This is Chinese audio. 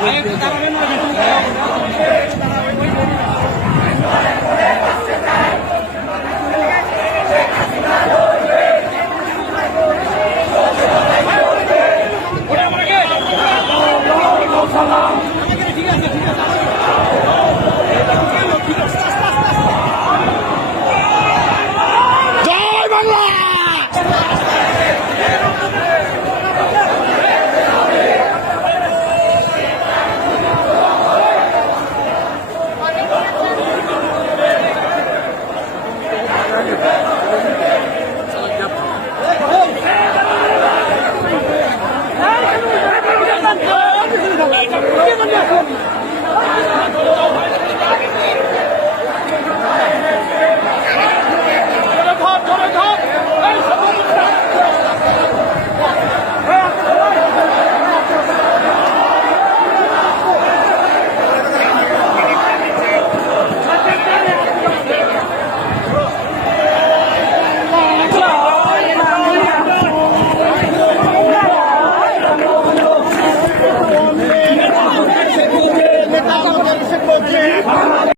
Lego tangan.